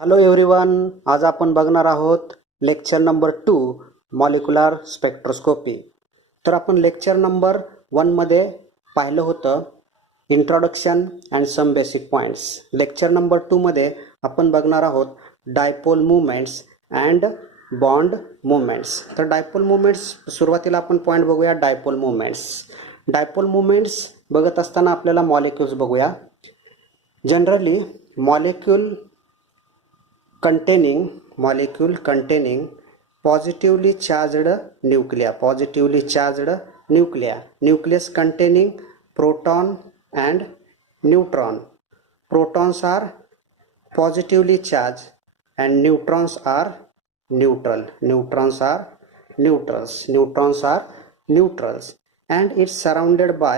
Hello everyone, आज आपण बघणार आहोत लेक्चर नंबर 2 मॉलिक्युलर स्पेक्ट्रोस्कोपी. तर आपण लेक्चर नंबर 1 मध्ये पाहिलं होतं introduction and some basic points. Lecture number 2 मध्ये आपण बघणार आहोत dipole movements and bond movements. तर डायपोल मुवमेंट्स सुरुवातीला आपण पॉइंट बघूया. डायपोल मुवमेंट्स बघत असताना आपल्याला मॉलिक्युल्स बघूया. Generally molecule containing positively charged nucleus containing proton and neutron. Protons are positively charged and neutrons are neutral. And it's surrounded by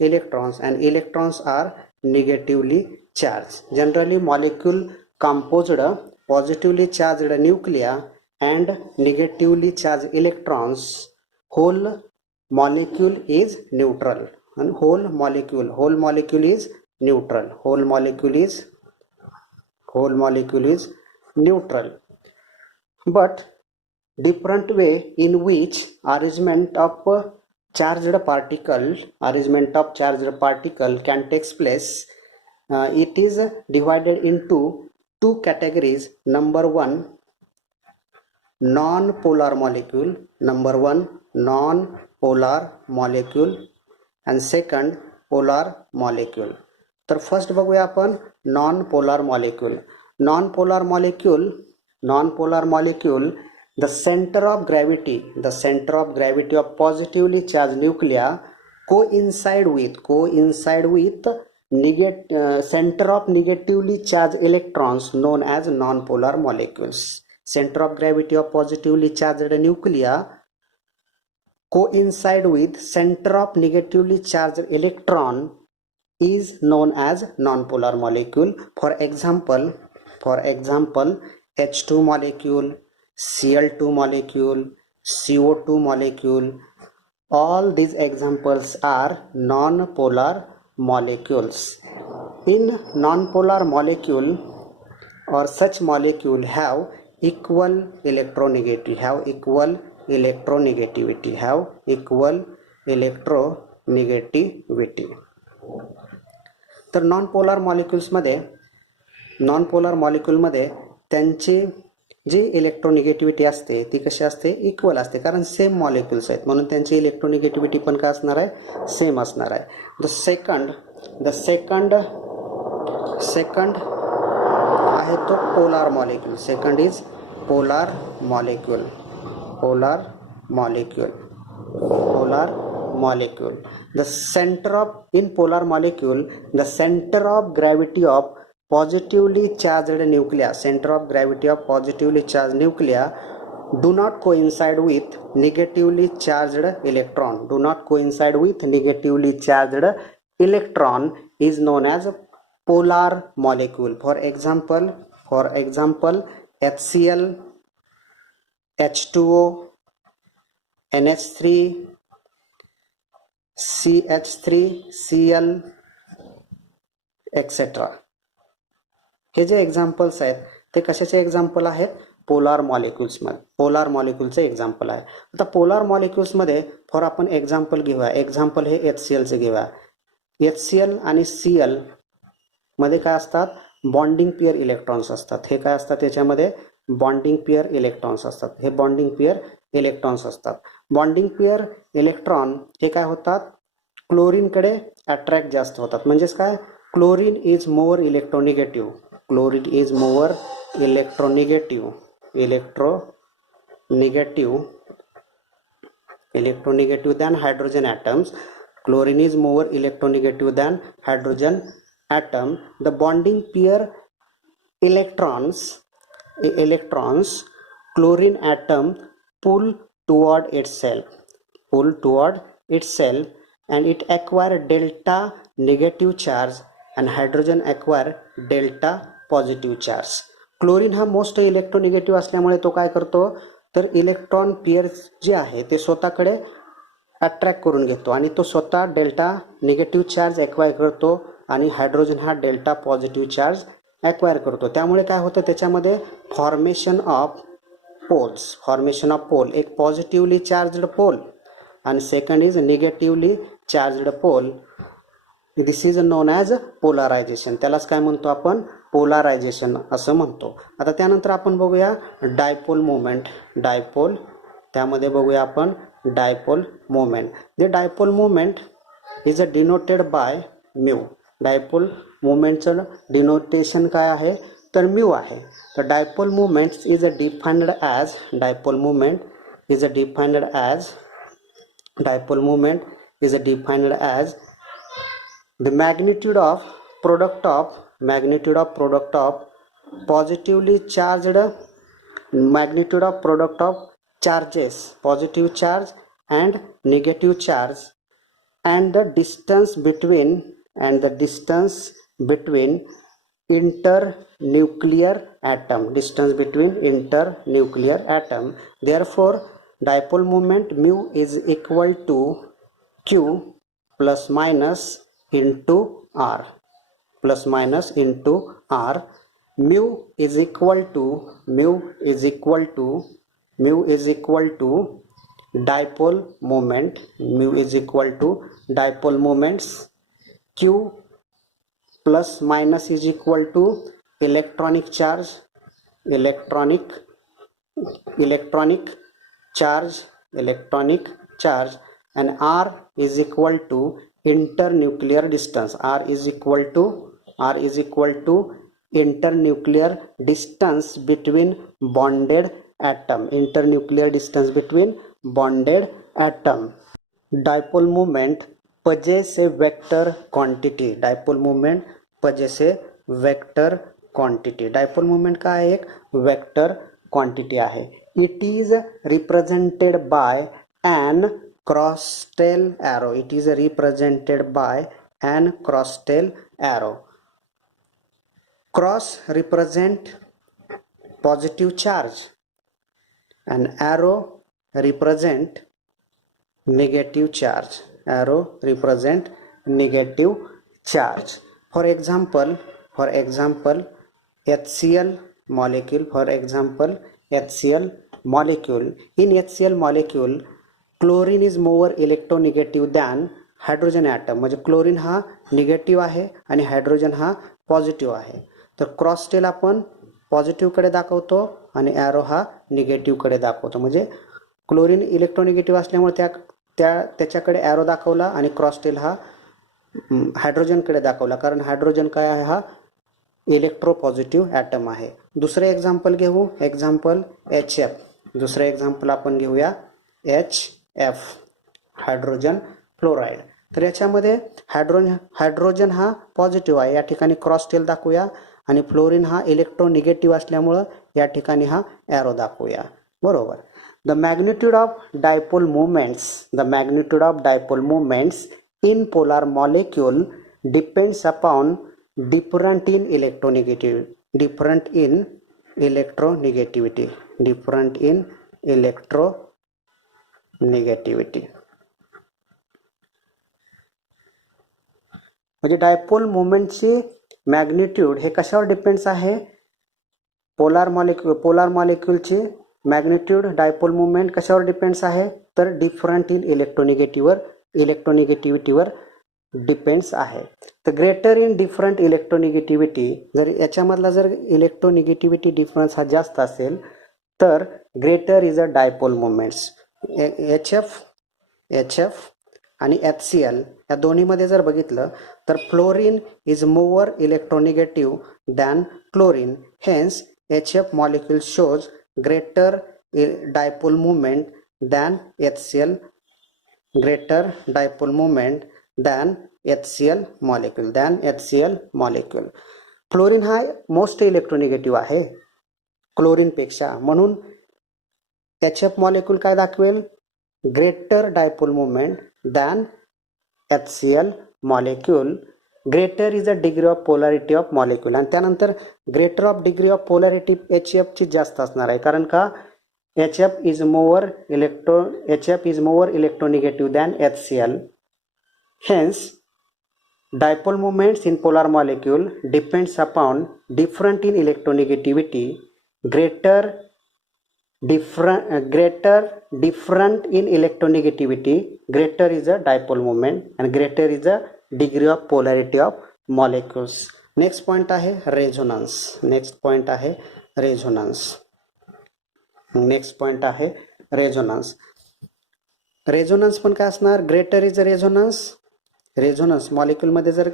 electrons, and electrons are negatively charged. Generally molecule composed positively charged nuclei and negatively charged electrons. Whole molecule is neutral, and whole molecule is neutral. Whole molecule is neutral. But different way in which arrangement of charged particle can take place. It is divided into two categories. Number one, non-polar molecule, and second, polar molecule. तर first बघूया आपण non polar molecule. The center of gravity of positively charged nuclei coincide with center of negatively charged electrons, known as non-polar molecules. Center of gravity of positively charged nuclei coincide with center of negatively charged electron is known as non-polar molecule. For example, H2 molecule, Cl2 molecule, CO2 molecule, all these examples are non-polar molecules. In non-polar molecule, or such molecule have equal electronegativity. तर non polar मॉलिक्यूलमध्ये त्यांची जी electronegativity असते ती कशी असते, equal असते, कारण same molecules आहेत म्हणून त्यांची इलेक्ट्रोनिगेटिव्हिटी पण काय असणार आहे, सेम असणार आहे. द सेकंड आहे तो polar molecule. Second is polar molecule. The center of gravity of positively charged nuclei do not coincide with negatively charged electron is known as polar molecule. For example, HCl, H2O, NH3, CH3, Cl, etc. हे जे examples आहेत ते कशाचे example आहेत, polar मॉलिक्युलचे example आहे. आता polar मॉलिक्युल्समध्ये for आपण example घेऊया. एक्झाम्पल हे HClचे घेऊया. HCl आणि Cl मध्ये काय असतात, बॉन्डिंग पेअर इलेक्ट्रॉन्स असतात. हे काय असतात, त्याच्यामध्ये बॉन्डिंग पेअर इलेक्ट्रॉन्स असतात. बॉन्डिंग पेअर इलेक्ट्रॉन हे काय होतात, क्लोरीनकडे अट्रॅक्ट जास्त होतात. म्हणजेच काय, chlorine is more electronegative than hydrogen atoms. Chlorine is more electronegative than hydrogen atom. The bonding pair electrons chlorine atom pull toward itself and it acquire delta negative charge and hydrogen acquire delta positive charge. Chlorine हा most इलेक्ट्रोनिगेटिव्ह असल्यामुळे तो काय करतो, तर electron pair जे आहे ते स्वतःकडे अट्रॅक्ट करून घेतो आणि तो स्वतः डेल्टा निगेटिव्ह चार्ज ॲक्वायर करतो आणि हायड्रोजन हा डेल्टा पॉझिटिव्ह चार्ज ॲक्वायर करतो. त्यामुळे काय होतं त्याच्यामध्ये फॉर्मेशन ऑफ पोल, एक पॉझिटिव्हली चार्जड पोल आणि second is negatively charged pole. This is known as polarisation. त्यालाच काय म्हणतो आपण, पोलारायझेशन असं म्हणतो. आता त्यानंतर आपण बघूया डायपोल मोमेंट. त्यामध्ये बघूया आपण dipole moment. The dipole moment is denoted by mu. Dipole मोमेंटचं डिनोटेशन काय आहे तर म्यू आहे. तर dipole moment is defined as the magnitude of product of positively charged charges, positive charge and negative charge, and the distance between internuclear atom. Therefore dipole moment mu is equal to q plus minus into r. Mu is equal to dipole moments. Q plus minus is equal to electronic charge, and R is equal to internuclear distance. R is equal to internuclear distance between bonded atom. Dipole moment possess a vector quantity. Dipole moment का आहे, एक vector quantity आहे. It is represented by an cross-tail arrow. Cross represent positive charge and arrow represent negative charge. For example, HCl molecule. In HCl molecule, chlorine is more electronegative than hydrogen atom. म्हणजे chlorine हा negative आहे आणि hydrogen हा positive आहे. तर cross tail आपण पॉझिटिव्हकडे दाखवतो आणि ॲरो हा निगेटिव्हकडे दाखवतो. म्हणजे क्लोरीन इलेक्ट्रोनिगेटिव्ह असल्यामुळे त्याच्याकडे ॲरो दाखवला आणि क्रॉस टेल हा हायड्रोजनकडे दाखवला, कारण हायड्रोजन काय आहे, हा इलेक्ट्रोपॉझिटिव्ह ॲटम आहे. दुसरे एक्झाम्पल घेऊ, HF. दुसरे एक्झाम्पल आपण घेऊया HF, हायड्रोजन फ्लोराईड. तर याच्यामध्ये हायड्रोजन हा पॉझिटिव्ह आहे, या ठिकाणी क्रॉस टेल दाखवूया, आणि फ्लोरीन हा इलेक्ट्रोनिगेटिव्ह असल्यामुळं या ठिकाणी हा ॲरो दाखवूया. बरोबर. The magnitude of dipole moments in polar molecule depends upon different in electronegativity. म्हणजे डायपोल मोमेंटची मॅग्निट्यूड हे कशावर डिपेंड्स आहे, पोलार मॉलिक्यूलची मॅग्निट्यूड डायपोल मोमेंट कशावर डिपेंड्स आहे, तर डिफरंट इन इलेक्ट्रोनिगेटिव्हिटीवर डिपेंड्स आहे. तर ग्रेटर इन डिफरंट इलेक्ट्रोनिगेटिव्हिटी, जर याच्यामधला जर इलेक्ट्रोनिगेटिव्हिटी डिफरन्स हा जास्त असेल तर greater is a dipole moments. HF आणि HCl या दोन्हीमध्ये जर बघितलं तर fluorine is more electronegative than chlorine. Hence HF molecule shows greater dipole moment than HCl. Fluorine हा मोस्ट इलेक्ट्रोनिगेटिव्ह आहे क्लोरीनपेक्षा, म्हणून HF मॉलिक्यूल काय दाखवेल, greater dipole moment than HCl molecule. Greater is a degree of polarity of molecule. आणि त्यानंतर greater of degree of polarity HF ची जास्त असणार आहे, कारण का HF is more electronegative than HCl. Hence, dipole moments in polar molecule depends upon different in electronegativity, greater different in electronegativity, greater is a dipole moment and greater is the degree of polarity of molecules. Next point आहे resonance. Next point आहे resonance. Resonance पण काय असणार, greater is resonance मॉलिक्यूलमध्ये जर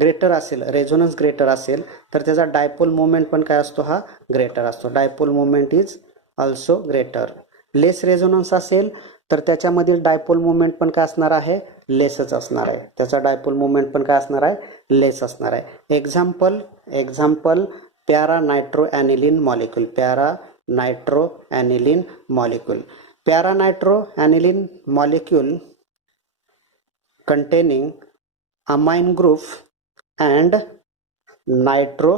greater असेल, resonance greater असेल तर त्याचा डायपोल मोमेंट पण काय असतो, हा ग्रेटर असतो. Dipole moment is also greater. Less resonance असेल तर त्याच्यामधील डायपोल मोमेंट पण काय असणार आहे, लेसच असणार आहे. त्याचा डायपोल मोमेंट पण काय असणार आहे, लेस असणार आहे. Example para nitro aniline molecule. Para nitro aniline molecule containing amine group and nitro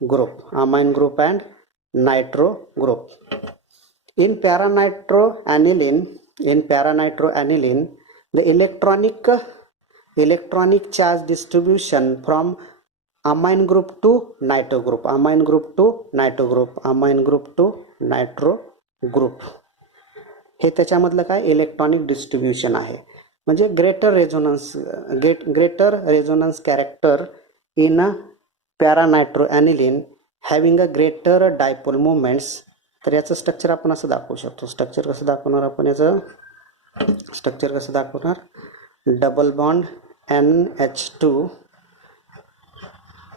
group. In para-nitroaniline, the electronic charge distribution from amine group to nitro group, हे त्याच्यामधलं काय इलेक्ट्रॉनिक डिस्ट्रीब्युशन आहे. म्हणजे greater resonance character in paranitroaniline having a greater dipole moments. तर याचं structure आपण असं दाखवू शकतो. स्ट्रक्चर कसं दाखवणार आपण, याचं स्ट्रक्चर कसं दाखवणार, double bond NH2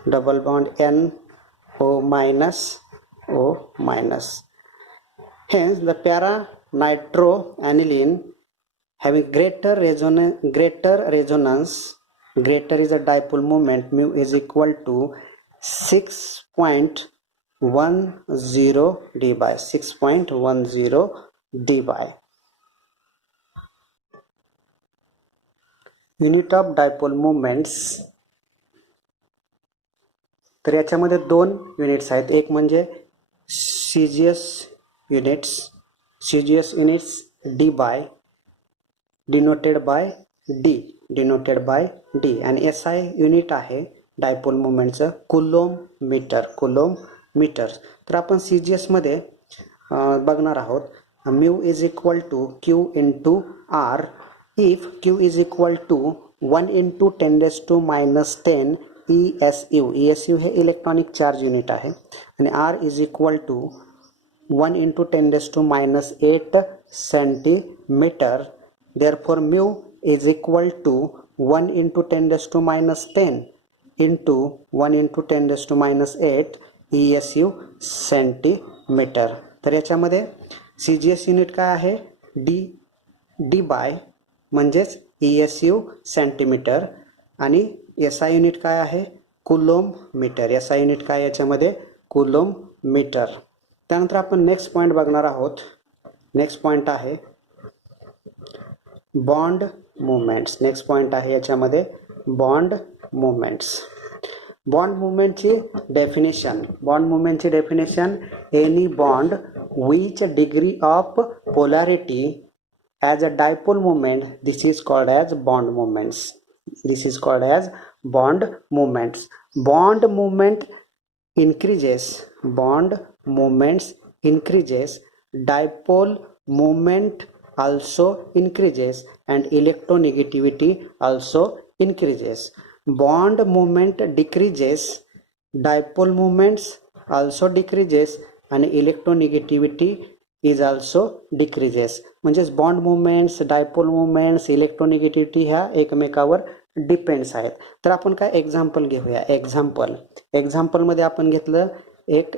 double bond NO minus. Hence the para-nitroaniline having greater resonance, greater is a dipole moment, mu is equal to 6.10 dBi. Unit of dipole moments. तर याच्यामध्ये दोन युनिट्स आहेत. एक म्हणजे CGS units dBi denoted by D आणि SI unit आहे dipole मोमेंटचं coulomb metre. तर आपण CGS मध्ये बघणार आहोत. Mu is equal to Q into R if Q is equal to 1 into 10⁻⁻10 ESU हे इलेक्ट्रॉनिक चार्ज युनिट आहे आणि R is equal to 1 into 10⁻8 centimetre. Therefore, mu is equal to 1 into 10⁻10 into 1 into 10⁻8 ESU centimetre. तर याच्यामध्ये CGS unit काय आहे, dBi म्हणजेच ESU centimetre आणि SI unit काय आहे, कुलोम मीटर. SI युनिट काय याच्यामध्ये, कुलोम मीटर. त्यानंतर आपण नेक्स्ट पॉईंट बघणार आहोत. नेक्स्ट पॉईंट आहे बॉन्ड मुवमेंट्स. नेक्स्ट पॉईंट आहे याच्यामध्ये बॉन्ड मुवमेंट्स. बॉन्ड मुवमेंटची definition, any bond which degree of polarity as a dipole movement, this is called as bond movements. Bond movements increases, dipole moment also increases and electronegativity also increases. Bond movement decreases, dipole moments also decreases and electronegativity is also decreases. म्हणजेच bond movements, dipole movements, electronegativity ह्या एकमेकावर depends आहेत. तर आपण काय example घेऊया. एक्झाम्पलमध्ये आपण घेतलं एक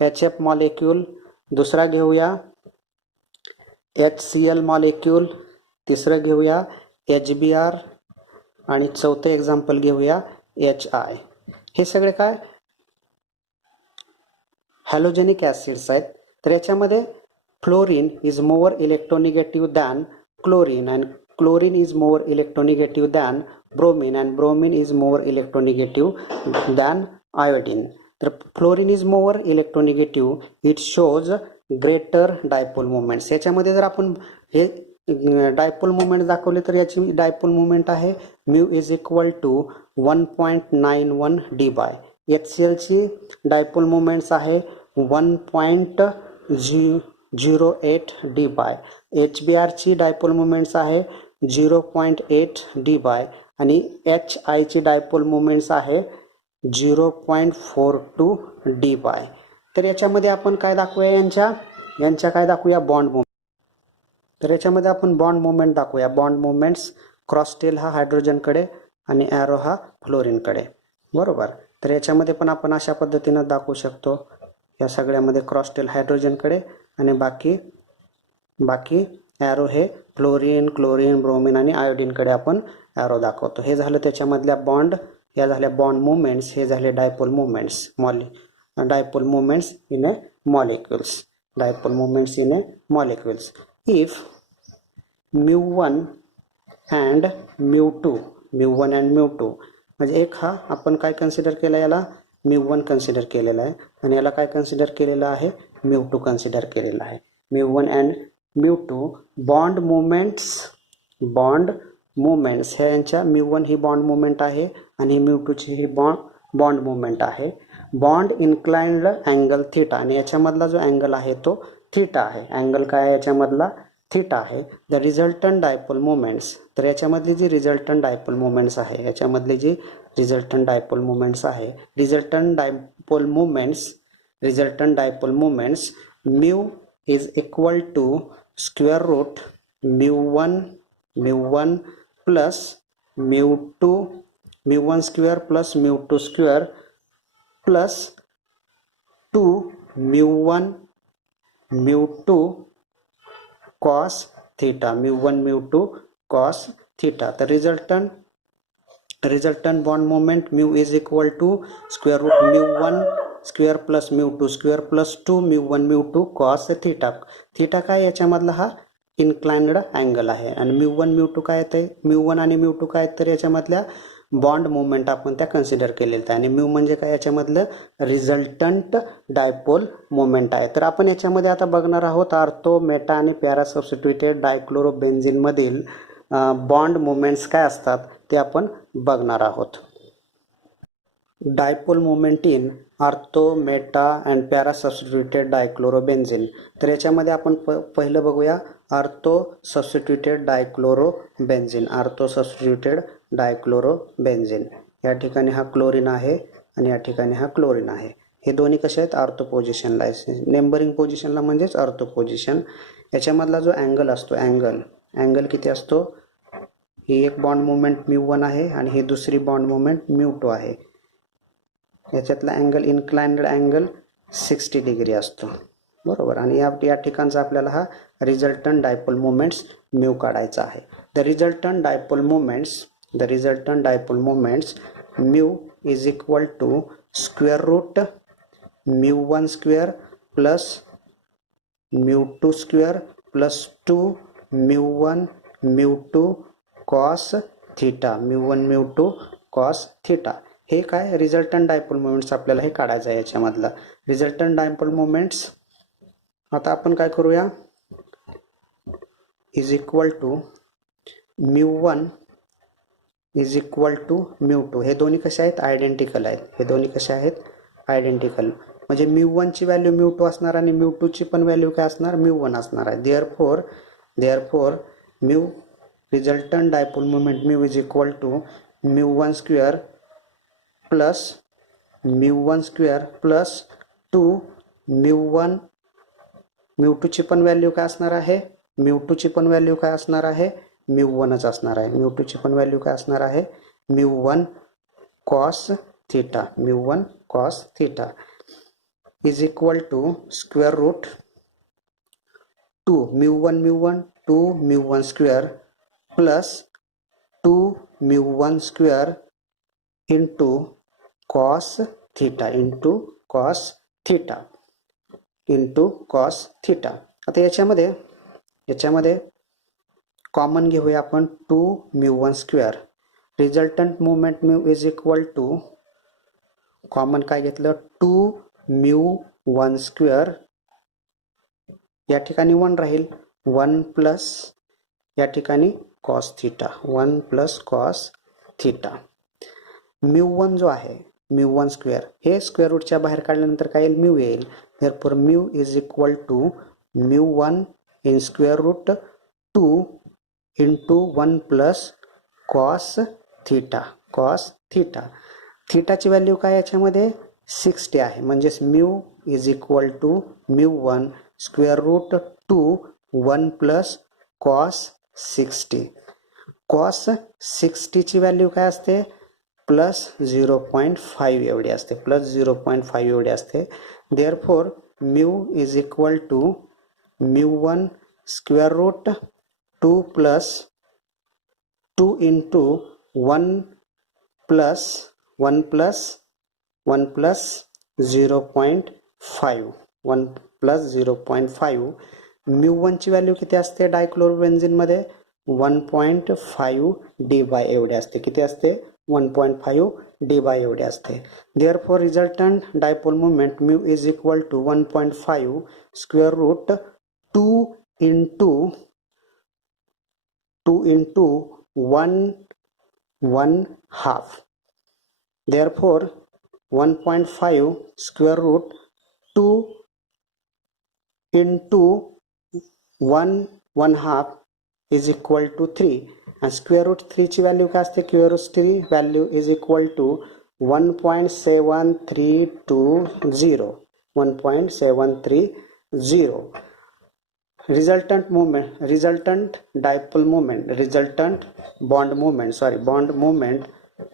HF मॉलिक्यूल, दुसरा घेऊया HCl मॉलिक्यूल, तिसरं घेऊया HBr आणि चौथं एक्झाम्पल घेऊया HI. हे सगळे काय हॅलोजेनिक ॲसिड्स आहेत. तर याच्यामध्ये fluorine is more electronegative than chlorine and chlorine is more electronegative than bromine and bromine is more electronegative than iodine. तर fluorine is more electronegative, it shows greater dipole moments. याच्यामध्ये जर आपण हे डायपोल मोमेंट दाखवले तर याची dipole moment आहे mu is equal to 1.91 debye. HClची डायपोल मोमेंट्स आहे 1.08 डी बाय. HBrची डायपोल मोमेंट्स आहे 0.8 डी बाय आणि HIची डायपोल मोमेंट्स आहे 0.42 डी बाय. तर याच्यामध्ये आपण काय दाखवूया, यांच्या काय दाखवूया, बॉन्ड मोमेंट. तर याच्यामध्ये आपण बॉन्ड मोमेंट दाखवूया. बॉन्ड मोमेंट्स, क्रॉस टेल हा हायड्रोजनकडे आणि ॲरो हा फ्लोरीनकडे, बरोबर. तर याच्यामध्ये पण आपण अशा पद्धतीनं दाखवू शकतो. या सगळ्यामध्ये क्रॉस टेल हायड्रोजनकडे आणि बाकी ॲरो हे फ्लोरीन, क्लोरीन, ब्रोमीन आणि आयोडीनकडे आपण ॲरो दाखवतो. हे झालं त्याच्यामधल्या बॉन्ड. या झाल्या बॉन्ड मोमेंट्स. हे झाले dipole moments. Dipole moments in A molecules. Dipole moments in A molecules. If μ1 and μ2 म्हणजे एक हा आपण काय कन्सिडर केला, याला μ1 कन्सिडर केलेला आहे आणि याला काय कन्सिडर केलेलं आहे, μ2 कन्सिडर केलेला आहे. μ1 अँड μ2 बॉन्ड मोमेंट्स हे यांच्या μ1 ही बॉन्ड मोमेंट आहे आणि μ2ची ही बॉन्ड मोमेंट आहे. बॉन्ड इन्क्लाइन्ड अँगल थीटा आणि याच्यामधला जो अँगल आहे तो थीटा आहे. अँगल काय आहे याच्यामधला, थीटा आहे. The resultant dipole moments. तर याच्यामधली जी रिझल्टंट डायपोल मोमेंट्स आहे, resultant dipole moments mu is equal to square root μ1 plus μ1 square plus μ2 square plus 2 μ2 cos theta. μ1 μ2 cos theta. तर resultant bond moment mu is equal to square root μ1 square plus μ2 square plus 2 μ1 μ2 cos theta. Theta काय, याच्यामधला हा inclined angle आहे आणि μ1 μ2 काय येते, μ1 आणि μ2 काय, तर याच्यामधल्या बॉन्ड मोमेंट आपण त्या कन्सिडर केलेल्या आहे आणि म्यू म्हणजे काय, याच्यामधलं रिझल्टंट डायपोल मोमेंट आहे. तर आपण याच्यामध्ये आता बघणार आहोत आर्थो, मेटा आणि पॅरा सबस्टिट्यूटेड डायक्लोरोबेन्झिन मधील बॉन्ड मोमेंट्स काय असतात ते आपण बघणार आहोत. Dipole moment in ortho, meta and para substituted dichlorobenzene. तर याच्यामध्ये आपण पहिलं बघूया आर्थो सबस्टिट्यूटेड डायक्लोरोबेन्झिन. या ठिकाणी हा क्लोरीन आहे आणि या ठिकाणी हा क्लोरीन आहे. हे दोन्ही कसे आहेत, आर्थो पोझिशनला आहे. नेंबरिंग पोझिशनला म्हणजेच आर्थो पोझिशन. याच्यामधला जो अँगल असतो, अँगल किती असतो, ही एक बॉन्ड मोमेंट μ1 आहे आणि ही दुसरी बॉन्ड मोमेंट μ2 आहे. याच्यातला अँगल इन्क्लाइन्ड अँगल 60 डिग्री असतो, बरोबर. आणि या ठिकाणचा आपल्याला हा रिझल्टंट डायपोल मोमेंट्स म्यू काढायचा आहे. The resultant dipole moments mu is equal to square root μ1 square plus μ2 square plus 2 μ1 μ2 cos theta. μ1 μ2 cos theta. हे काय, रिझल्टंट डायपोल मोमेंट्स आपल्याला हे काढायचं आहे. याच्यामधला रिझल्टंट डायपोल मोमेंट्स आता आपण काय करूया, is equal to μ1 is equal to μ2. हे दोन्ही कसे आहेत, आयडेंटिकल आहेत. म्हणजे μ1 ची व्हॅल्यू μ2 असणार आणि μ2 ची पण व्हॅल्यू काय असणार, μ1 असणार आहे. Therefore mu resultant dipole moment mu is equal to μ1 square plus 2 μ2 ची पण व्हॅल्यू काय असणार आहे, μ2 ची पण व्हॅल्यू काय असणार आहे, μ1च असणार आहे. μ2 ची पण व्हॅल्यू काय असणार आहे, μ1 cos theta is equal to square root 2 μ1 square plus 2 μ1 square into cos theta. आता याच्यामध्ये कॉमन घेऊया आपण 2 μ1 square. Resultant moment mu is equal to common काय घेतलं, 2 μ1 स्क्वेअर या ठिकाणी 1 राहील, 1 प्लस या ठिकाणी cos theta, 1 plus cos theta. Mu one जो आहे म्यू1 स्क्वेअर हे स्क्वेअर रूटच्या बाहेर काढल्यानंतर काय येईल, म्यू येईल. Therefore mu is equal to mu one in square root 2 into 1 plus cos theta. Cos theta, थिटाची व्हॅल्यू काय याच्यामध्ये 60 आहे, म्हणजेच mu is equal to mu one square root 2 1 plus cos 60. Cos 60ची व्हॅल्यू काय असते, प्लस 0.5 एवढी असते, प्लस 0.5 एवढी असते. Therefore mu is equal to mu one square root 2 plus 2 into 1 plus 1 plus 1 plus 0.5, 1 plus 0.5. म्यू1ची व्हॅल्यू किती असते डायक्लोरोबेन्झिनमध्ये, 1.5 डी बाय एवढे असते. किती असते, 1.5 डी बाय एवढे असते. Therefore resultant dipole moment mu is equal to 1.5 square root 2 into 1 half. Therefore 1.5 square root 2 into 1 half is equal to 3. आणि स्क्वेअर रूट 3ची व्हॅल्यू काय असते, square root 3 value is equal to 1.7320, 1.730. Resultant moment, resultant dipole moment, resultant bond moment,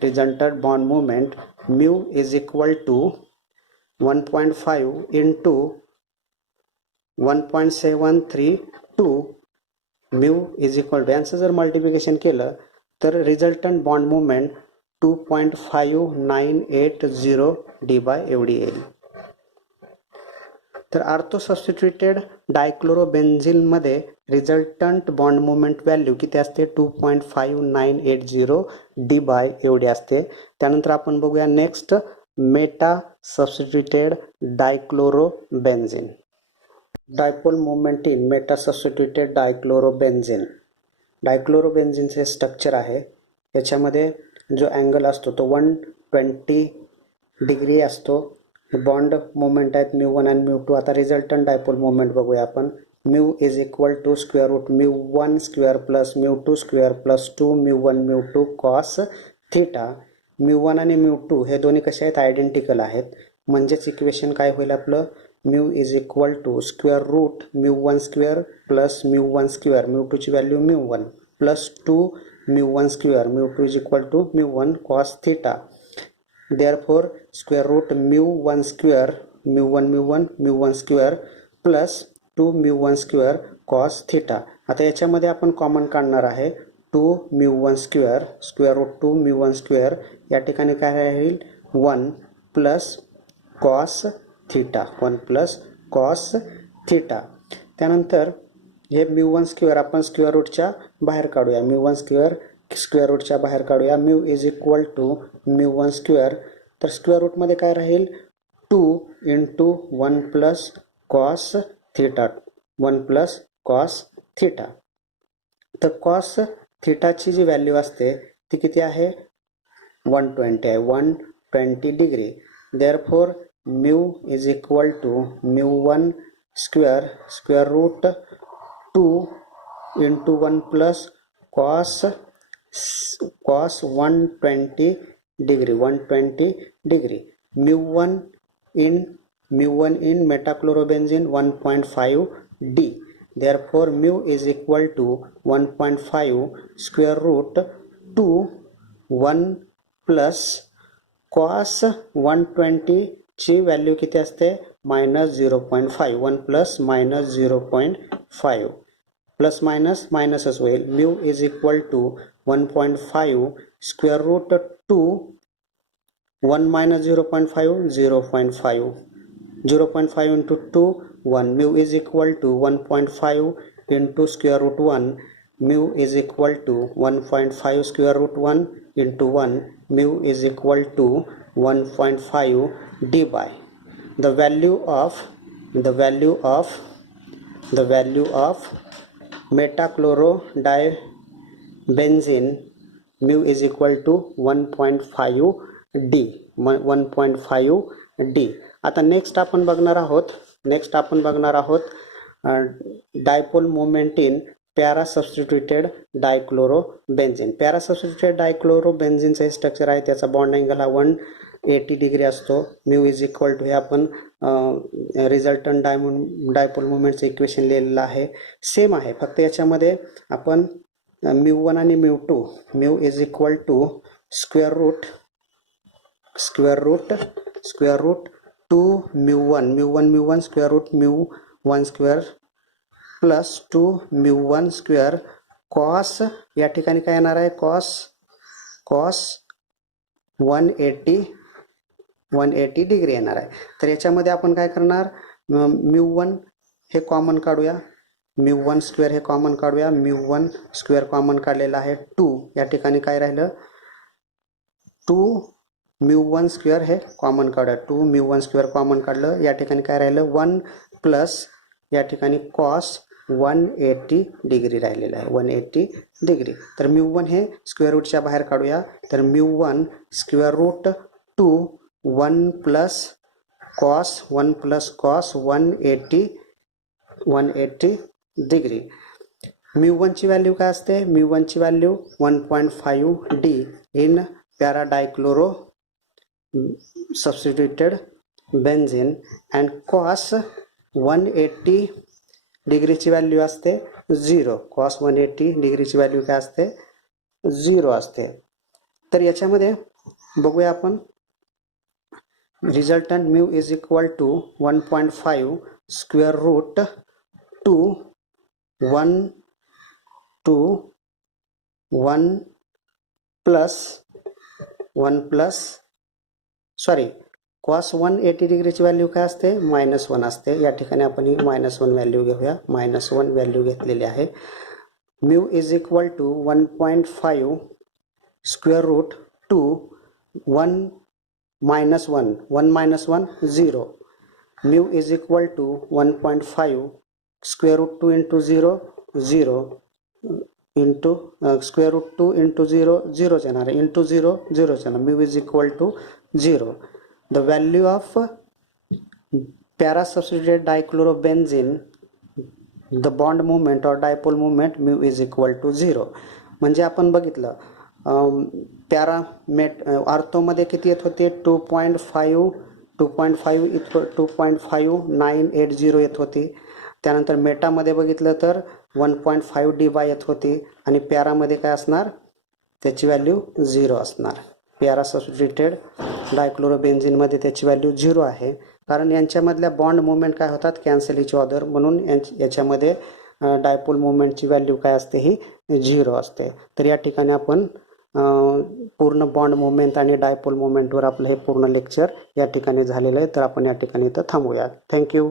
resultant bond moment mu is equal to 1.5 into 1.732 mu is equal to, यांचं जर multiplication केलं तर resultant bond moment 2.5980 debye एवढी येईल. तर ortho substituted डायक्लोरोबेन्झिनमध्ये resultant bond moment value किती असते, 2.5980 डी बाय एवढी असते. त्यानंतर आपण बघूया next meta substituted dichlorobenzene. Dipole moment in meta substituted dichlorobenzene. डायक्लोरोबेन्झिनचे स्ट्रक्चर आहे, याच्यामध्ये जो अँगल असतो तो 120 डिग्री असतो. बॉन्ड मोमेंट आहेत म्यू1 आणि म्यू2. आता रिझल्टंट डायपोल मोमेंट बघूया आपण. Mu is equal to square root mu one square plus mu two square plus 2 mu one mu two cos theta. Mu one आणि म्यू2 हे दोन्ही कसे आहेत, आयडेंटिकल आहेत. म्हणजेच इक्वेशन काय होईल आपलं, mu is equal to square root mu one square plus mu one square, म्यू2ची value mu one plus 2 mu one square, mu two is equal to mu one cos theta. Therefore square root mu one square mu one square plus 2 mu one square cos theta. आता याच्यामध्ये आपण common काढणार आहे 2 mu one square, square root 2 mu one square. या ठिकाणी काय राहील, 1 plus cos theta, 1 plus cos theta. त्यानंतर हे म्यू1 स्क्वेअर आपण स्क्वेअर रूटच्या बाहेर काढूया, म्यू1 स्क्वेअर स्क्वेअर रूटच्या बाहेर काढूया. Mu is equal to mu one square. तर स्क्वेअर रूटमध्ये काय राहील, 2 into 1 plus cos theta, 1 plus cos theta. तर कॉस थिटाची जी व्हॅल्यू असते ती किती आहे, 120 आहे, 120 degree. Therefore mu is equal to mu one square square root 2 into 1 plus cos 120 degree, 120 degree. Mu one in metachlorobenzene 1.5 D. Therefore mu is equal to 1.5 square root 2 1 plus cos 120 ची value किती असते, -0.5, 1 प्लस -0.5, प्लस मायनस मायनसच होईल. Mu is equal to 1.5 square root 2 1 minus 0.5 0.5 0.5 into 2 1. Mu is equal to 1.5 into square root 1. Mu is equal to 1.5 square root 1 into 1. Mu is equal to 1.5 d by the value of the value of metachlorodibenzene mu is equal to 1.5 D 1.5 D. आता next आपण बघणार आहोत dipole moment in para substituted dichlorobenzene. Para substituted डायक्लोरोबेन्झीनचं हे structure आहे, त्याचा bond angle हा 180 degree असतो. म्यू इज इक्वल टू हे आपण रिझल्टंट डायपोल मोमेंटचं इक्वेशन लिहिलेलं आहे, सेम आहे. फक्त याच्यामध्ये आपण μ1 आणि μ2, mu is equal to square root 2 μ1 square root μ1 square plus 2 μ1 square cos, या ठिकाणी काय येणार आहे, कॉस 180 डिग्री येणार आहे. तर याच्यामध्ये आपण काय करणार, μ1 हे कॉमन काढूया, μ1 स्क्वेअर हे कॉमन काढूया. μ1 स्क्वेअर कॉमन काढलेला आहे. 2 या ठिकाणी काय राहिलं, 2 μ1 स्क्वेअर हे कॉमन काढूया. 2 μ1 स्क्वेअर कॉमन काढलं, या ठिकाणी काय राहिलं 1 प्लस या ठिकाणी कॉस 180 डिग्री राहिलेलं आहे, 180 डिग्री. तर μ1 हे स्क्वेअर रूटच्या बाहेर काढूया. तर μ1 square root 2 1 plus cos 180 degree. μ1 ची व्हॅल्यू काय असते, μ1 ची value 1.5 D in para dichloro substituted benzene and cos 180 डिग्रीची व्हॅल्यू असते 0. कॉस 180 डिग्रीची व्हॅल्यू काय असते, 0 असते. तर याच्यामध्ये बघूया आपण resultant mu is equal to 1.5 square root 2 1 plus cos 180 डिग्रीची व्हॅल्यू काय असते, -1 असते. या ठिकाणी आपण ही -1 व्हॅल्यू घेऊया, -1 व्हॅल्यू घेतलेली आहे. Mu is equal to 1.5 square root 2 1 -1 0. Mu is equal to 1.5 square root 2 इंटू 0 इंटू स्क्वेअर रूट 2 इंटू 0 0 येणार आहे, इंटू 0 0 येणार. Mu is equal to 0. The value of para substituted dichlorobenzene, the bond moment or dipole moment mu is equal to 0. म्हणजे आपण बघितलं ऑर्थोमध्ये किती येत होते, 2.5980 येत होती. त्यानंतर मेटामध्ये बघितलं तर 1.5 dy येत होती आणि पॅरामध्ये काय असणार, त्याची व्हॅल्यू 0 असणार. पॅरा सबस्टिट्यूटेड डायक्लोरोबेन्झीनमध्ये त्याची व्हॅल्यू 0 आहे, कारण यांच्यामधल्या बॉन्ड मुवमेंट काय होतात, कॅन्सल इच अदर, म्हणून याच्यामध्ये डायपोल मुवमेंटची व्हॅल्यू काय असते, ही 0 असते. तर या ठिकाणी आपण पूर्ण बॉन्ड मुवमेंट आणि डायपोल मुवमेंटवर आपलं हे पूर्ण लेक्चर या ठिकाणी झालेलं आहे. तर आपण या ठिकाणी इथं थांबूया. थँक्यू.